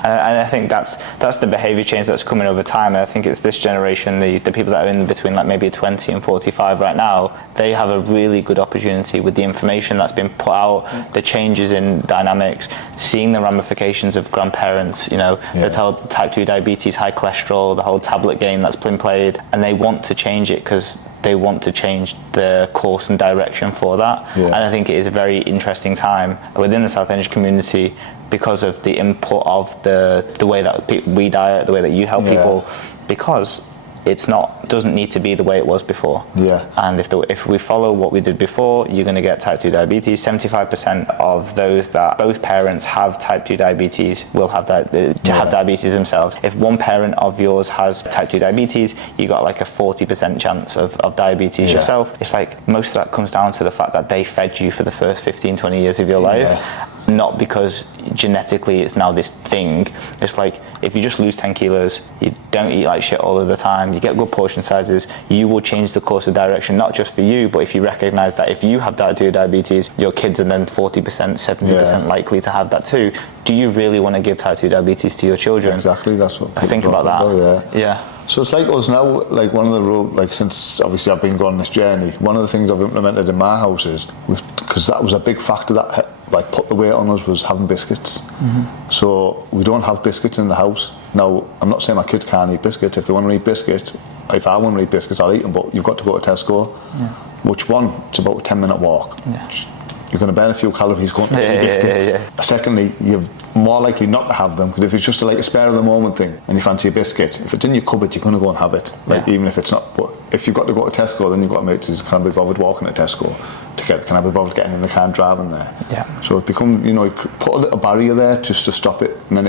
And I think that's the behaviour change that's coming over time. And I think it's this generation, the people that are in between like maybe 20 and 45 right now, they have a really good opportunity with the information that's been put out, the changes in dynamics, seeing the ramifications of grandparents, the whole type 2 diabetes, high cholesterol, the whole tablet game that's been played, and they want to change it because they want to change the course and direction for that. And I think it is a very interesting time within the South Asian community, because of the input of the way that we diet, the way that you help people, because it doesn't need to be the way it was before. And if we follow what we did before, you're going to get type 2 diabetes. 75% of those that both parents have type 2 diabetes will have have diabetes themselves. If one parent of yours has type 2 diabetes, you got like a 40% chance of diabetes yourself. It's like, most of that comes down to the fact that they fed you for the first 15, 20 years of your life. Not because genetically it's now this thing. It's like, if you just lose 10 kilos, you don't eat like shit all of the time, you get good portion sizes, you will change the course of direction, not just for you, but if you recognize that if you have type 2 diabetes, your kids are then 40%, 70% likely to have that too. Do you really want to give type 2 diabetes to your children? Exactly, that's what I think about that. So it's like us now, like one of the rules, like since obviously I've been going on this journey, one of the things I've implemented in my house is, because that was a big factor that like put the weight on us, was having biscuits. So we don't have biscuits in the house. Now, I'm not saying my kids can't eat biscuits. If they want to eat biscuits, if I want to eat biscuits, I'll eat them, but you've got to go to Tesco. Which one? It's about a 10-minute walk. You're going to burn a few calories going to eat biscuits. Secondly, you're more likely not to have them, because if it's just like a spare of the moment thing and you fancy a biscuit, if it's in your cupboard, you're going to go and have it, like even if it's not. But if you've got to go to Tesco, then you've got to make decisions. Can I be bothered walking to Tesco to get? Can I be bothered getting in the car and driving there? So it becomes, you know, you put a little barrier there just to stop it, and then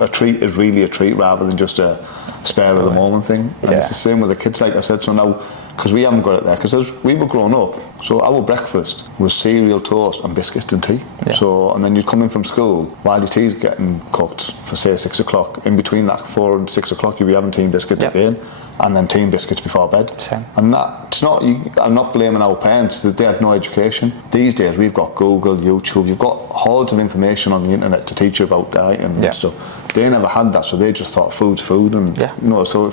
a treat is really a treat rather than just a spare of the moment thing. And it's the same with the kids, like I said. So now, because we haven't got it there, because as we were growing up, so our breakfast was cereal, toast and biscuit and tea. So, and then you'd come in from school while your tea's getting cooked for say 6 o'clock. In between that 4 and 6 o'clock, you'd be having tea and biscuits again, and then tea and biscuits before bed. And that's not, I'm not blaming our parents, that they have no education. These days we've got Google, YouTube, you've got hordes of information on the internet to teach you about dieting and stuff. They never had that, so they just thought food's food, and you know, so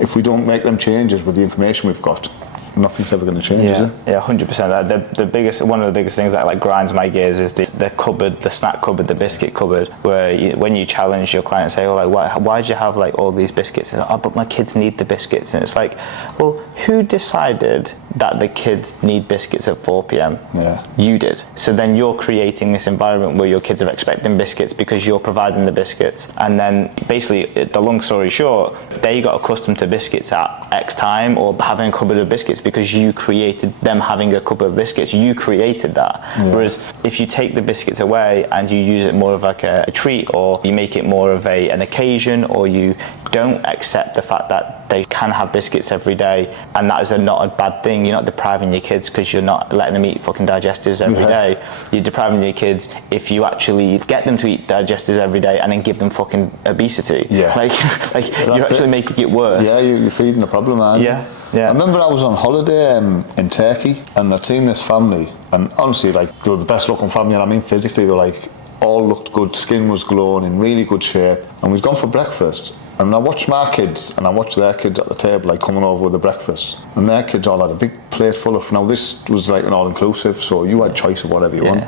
if we don't make them changes with the information we've got, nothing's ever going to change, is it? Yeah, 100%. The biggest, one of the biggest things that like grinds my gears is the cupboard, the snack cupboard, the biscuit cupboard, where when you challenge your client, say, oh, like, why do you have like all these biscuits? And, oh, but my kids need the biscuits. And it's like, well, who decided that the kids need biscuits at 4 p.m? You did. So then you're creating this environment where your kids are expecting biscuits because you're providing the biscuits. And then basically, the long story short, they got accustomed to biscuits at X time, or having a cupboard of biscuits, because you created them having a cupboard of biscuits. You created that. Whereas if you take the biscuits away and you use it more of like a treat, or you make it more of an occasion, or you don't accept the fact that they can have biscuits every day, and that is not a bad thing. You're not depriving your kids because you're not letting them eat fucking digestives every day. You're depriving your kids if you actually get them to eat digestives every day and then give them fucking obesity. Like you're actually making it worse. You're feeding the problem, aren't you? I remember I was on holiday in Turkey, and I'd seen this family, and honestly, like, they were the best looking family, and I mean physically, they were like, all looked good, skin was glowing, in really good shape, and we'd gone for breakfast. And I watched my kids and I watched their kids at the table, like coming over with the breakfast, and their kids all had a big plate full of, now this was like an all-inclusive, so you had choice of whatever you want.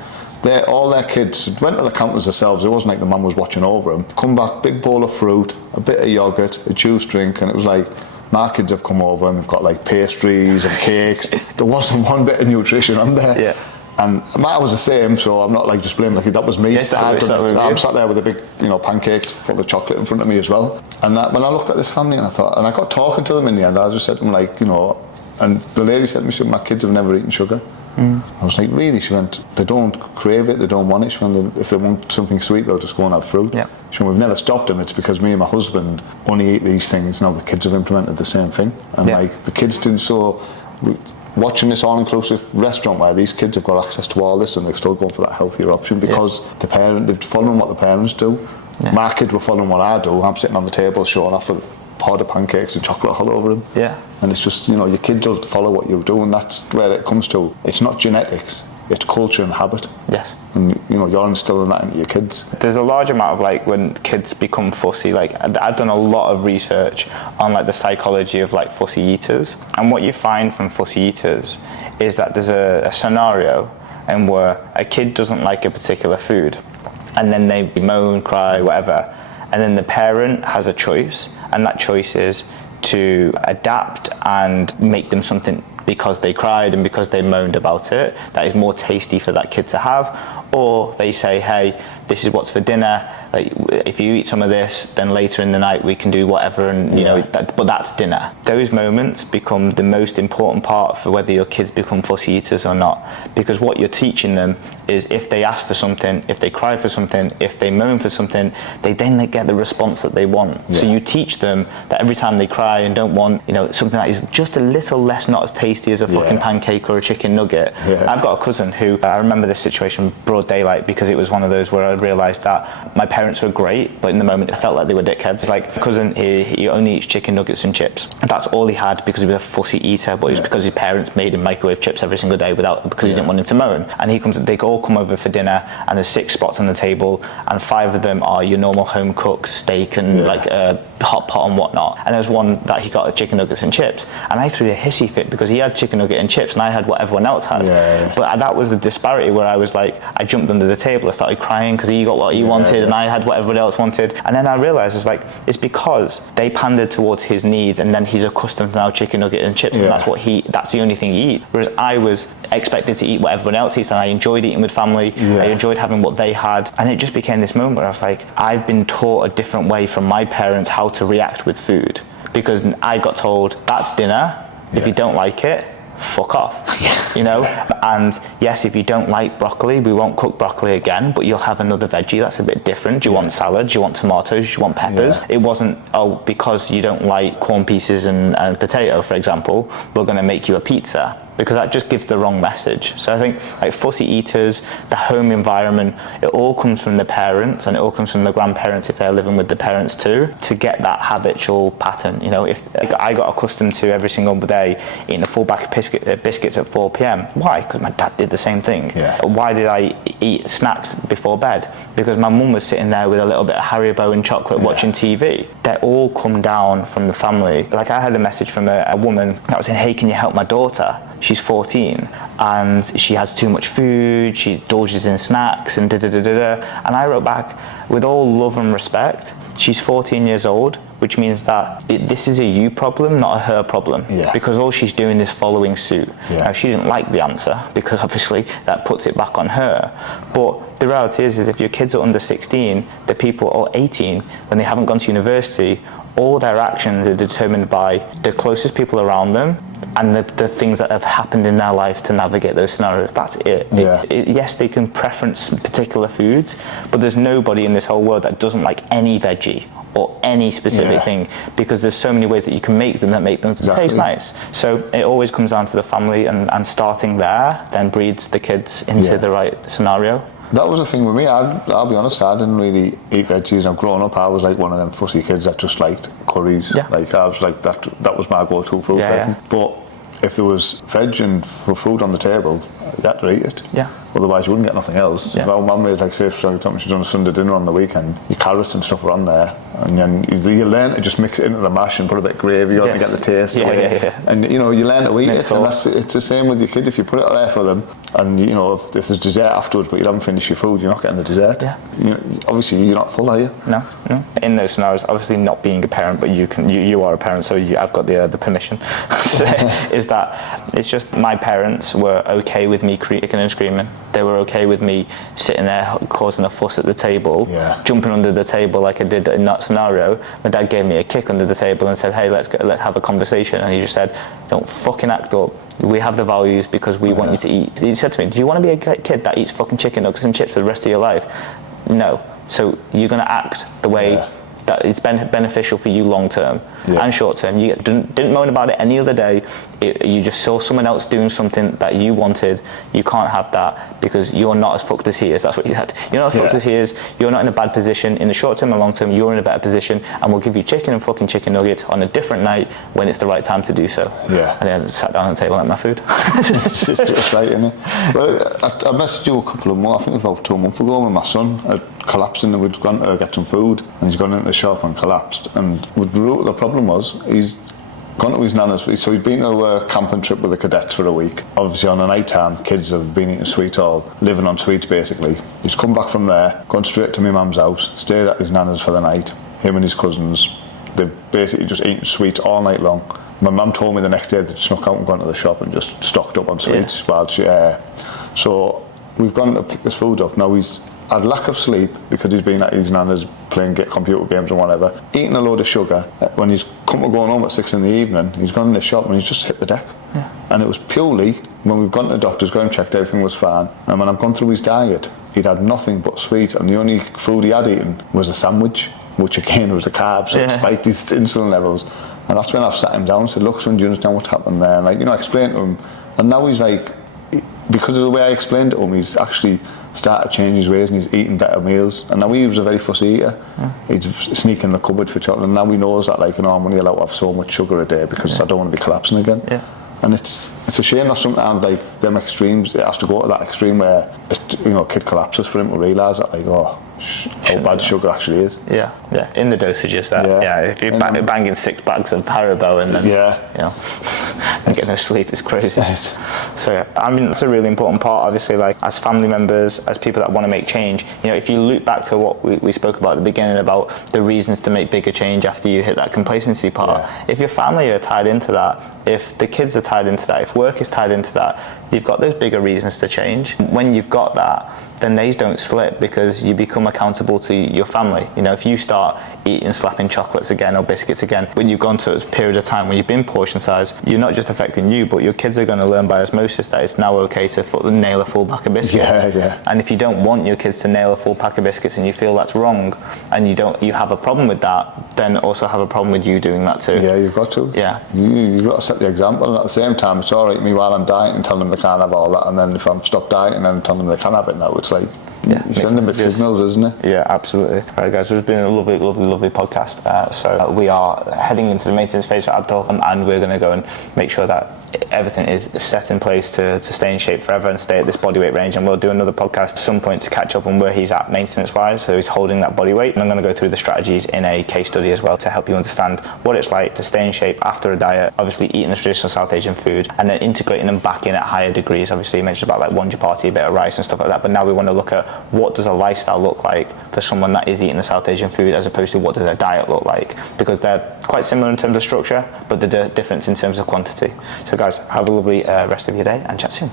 All their kids went to the counters themselves. It wasn't like the mum was watching over them. Come back, big bowl of fruit, a bit of yoghurt, a juice drink, and it was like, my kids have come over and they've got like pastries and cakes. There wasn't one bit of nutrition on there. And mine was the same, so I'm not like just blaming the kid. That was me. I'm sat there with a big, you know, pancakes full of chocolate in front of me as well. And when I looked at this family, and I thought, and I got talking to them in the end, I just said to them, like, you know, and the lady said to me, my kids have never eaten sugar. I was like, really? She went, they don't crave it, they don't want it. She went, if they want something sweet, they'll just go and have fruit. She went, we've never stopped them. It's because me and my husband only eat these things. Now the kids have implemented the same thing. And like, the kids didn't, so watching this all-inclusive restaurant where these kids have got access to all this, and they're still going for that healthier option because they're following what the parents do. My kids were following what I do. I'm sitting on the table showing off with a pot of pancakes and chocolate all over them. And it's just, you know, your kids will follow what you do, and that's where it comes to. It's not genetics, it's culture and habit. And you know, you're instilling that into your kids. There's a large amount of like, when kids become fussy, like I've done a lot of research on like the psychology of like fussy eaters, and what you find from fussy eaters is that there's a scenario and where a kid doesn't like a particular food, and then they moan, cry, whatever, and then the parent has a choice, and that choice is to adapt and make them something because they cried and because they moaned about it that is more tasty for that kid to have, or they say, hey, this is what's for dinner, like, if you eat some of this, then later in the night we can do whatever, and you know, but that's dinner. Those moments become the most important part for whether your kids become fussy eaters or not, because what you're teaching them is, if they ask for something, if they cry for something, if they moan for something, they get the response that they want. So you teach them that every time they cry and don't want, you know, something that is just a little less, not as tasty as a fucking pancake or a chicken nugget. I've got a cousin who, I remember this situation broad daylight, because it was one of those where I realised that my parents were great, but in the moment I felt like they were dickheads. Like, cousin, he only eats chicken nuggets and chips. That's all he had because he was a fussy eater, but it was because his parents made him microwave chips every single day because he didn't want him to moan. And they all come over for dinner, and there's 6 spots on the table, and 5 of them are your normal home cooked steak and like hot pot and whatnot, and there was one that he got chicken nuggets and chips, and I threw a hissy fit because he had chicken nugget and chips and I had what everyone else had. But that was the disparity where I was like, I jumped under the table, I started crying because he got what he wanted and I had what everybody else wanted, and then I realized it's because they pandered towards his needs, and then he's accustomed to now chicken nugget and chips, and that's the only thing he eats, whereas I was expected to eat what everyone else eats, and I enjoyed eating with family. I enjoyed having what they had, and it just became this moment where I was like, I've been taught a different way from my parents how to react with food, because I got told that's dinner, if you don't like it, fuck off. You know. And yes, if you don't like broccoli, we won't cook broccoli again, but you'll have another veggie that's a bit different. Do you want salad? Do you want tomatoes? Do you want peppers? It wasn't, oh, because you don't like corn pieces and potato, for example, we're going to make you a pizza, because that just gives the wrong message. So I think like fussy eaters, the home environment, it all comes from the parents, and it all comes from the grandparents if they're living with the parents too, to get that habitual pattern. You know, if I got accustomed to every single day eating a full bag of biscuits at 4 p.m. Why? Because my dad did the same thing. Why did I eat snacks before bed? Because my mum was sitting there with a little bit of Haribo and chocolate watching TV. They all come down from the family. Like I had a message from a woman that was saying, hey, can you help my daughter? She's 14 and she has too much food, she indulges in snacks and da-da-da-da-da. And I wrote back, with all love and respect, she's 14 years old, which means that this is a you problem, not a her problem. Because all she's doing is following suit. Now, she didn't like the answer, because obviously that puts it back on her. But the reality is if your kids are under 16, the people are 18, when they haven't gone to university, all their actions are determined by the closest people around them and the things that have happened in their life to navigate those scenarios. That's it. Yes, they can preference particular foods, but there's nobody in this whole world that doesn't like any veggie or any specific thing, because there's so many ways that you can make them that make them taste nice. So it always comes down to the family, and starting there then breeds the kids into the right scenario. That was the thing with me. I'll be honest, I didn't really eat veggies. Now, growing up, I was like one of them fussy kids that just liked curries. Like I was like that was my go-to food. But if there was veg and food on the table, you had to eat it. Otherwise, you wouldn't get nothing else. If our mum made, like, say, for example, she's done a Sunday dinner on the weekend, your carrots and stuff are on there, and then you learn to just mix it into the mash and put a bit of gravy on to get the taste away. And you know, you learn to eat it, and it's the same with your kid. If you put it there for them, and you know, if there's dessert afterwards, but you haven't finished your food, you're not getting the dessert. You know, obviously, you're not full, are you? No. In those scenarios, obviously not being a parent, but you are a parent, so I've got the permission. Is that it's just my parents were okay with me kicking and screaming. They were okay with me sitting there causing a fuss at the table, jumping under the table like I did in that scenario. My dad gave me a kick under the table and said, hey, let's have a conversation. And he just said, don't fucking act up. We have the values because we want you to eat. He said to me, do you want to be a kid that eats fucking chicken nuggets and chips for the rest of your life? No. So you're going to act the way that is beneficial for you long term and short term. You didn't moan about it any other day. You just saw someone else doing something that you wanted. You can't have that because you're not as fucked as he is. That's what you had. You're not as fucked as he is. You're not in a bad position. In the short term and long term, you're in a better position, and we'll give you chicken and fucking chicken nuggets on a different night when it's the right time to do so. And then I sat down at the table and ate my food. It's just right, isn't it? Well, I messaged you a couple of more, I think it was about 2 months ago, when my son had collapsed and we'd gone to get some food, and he's gone into the shop and collapsed. And the problem was, he's gone to his nana's, so he'd been to a camping trip with the cadets for a week. Obviously on a night time, kids have been eating sweets, all living on sweets basically. He's come back from there, gone straight to my mum's house, stayed at his nana's for the night. Him and his cousins, they've basically just eaten sweets all night long. My mum told me the next day they'd snuck out and gone to the shop and just stocked up on sweets. So we've gone to pick this food up. Now he's had lack of sleep because he's been at his nana's playing computer games and whatever, eating a load of sugar. When he's going home at 6 in the evening, he's gone in the shop and he's just hit the deck. And it was purely, when we've gone to the doctors, got him checked, everything was fine. And when I've gone through his diet, he'd had nothing but sweet, and the only food he had eaten was a sandwich, which again was a carb, so it spiked his insulin levels. And that's when I've sat him down and said, look, son, do you understand what's happened there? And I explained to him, and now he's like, because of the way I explained it to him, he's actually started changing his ways and he's eating better meals. And now he was a very fussy eater. He'd sneak in the cupboard for chocolate, and now he knows that, like, I'm only allowed to have so much sugar a day because I don't want to be collapsing again. And it's a shame that sometimes, like, them extremes, it has to go to that extreme where a kid collapses for him to realise that, like, oh, how bad sugar actually is. Yeah, in the dosages that, if you're banging 6 bags of Haribo and then, and get no sleep, it's crazy. So yeah, I mean, that's a really important part, obviously, like as family members, as people that want to make change, you know, if you loop back to what we spoke about at the beginning about the reasons to make bigger change after you hit that complacency part, if your family are tied into that, if the kids are tied into that, if work is tied into that, you've got those bigger reasons to change. When you've got that, then they don't slip because you become accountable to your family. You know, if you start eating, slapping chocolates again or biscuits again, when you've gone to a period of time when you've been portion size, you're not just affecting you, but your kids are going to learn by osmosis that it's now okay to nail a full pack of biscuits. And if you don't want your kids to nail a full pack of biscuits and you feel that's wrong, and you have a problem with that, then also have a problem with you doing that too. Yeah, you've got to. Yeah. You've got to set the example, and at the same time, it's all right me while I'm dieting telling them they can't have all that, and then if I'm stopped dieting and telling them they can have it now, it's like, you're sending mixed signals, isn't it? Yeah, absolutely. All right, guys, it's been a lovely, lovely, lovely podcast. So we are heading into the maintenance phase for Abdul, and we're going to go and make sure that everything is set in place to stay in shape forever and stay at this body weight range. And we'll do another podcast at some point to catch up on where he's at maintenance-wise, so he's holding that body weight. And I'm going to go through the strategies in a case study as well to help you understand what it's like to stay in shape after a diet, obviously eating the traditional South Asian food, and then integrating them back in at higher degrees. Obviously, you mentioned about like one chapati, a bit of rice and stuff like that, but now we want to look at what does a lifestyle look like for someone that is eating the South Asian food as opposed to what does their diet look like, because they're quite similar in terms of structure, but the difference in terms of quantity. So guys, have a lovely rest of your day and chat soon.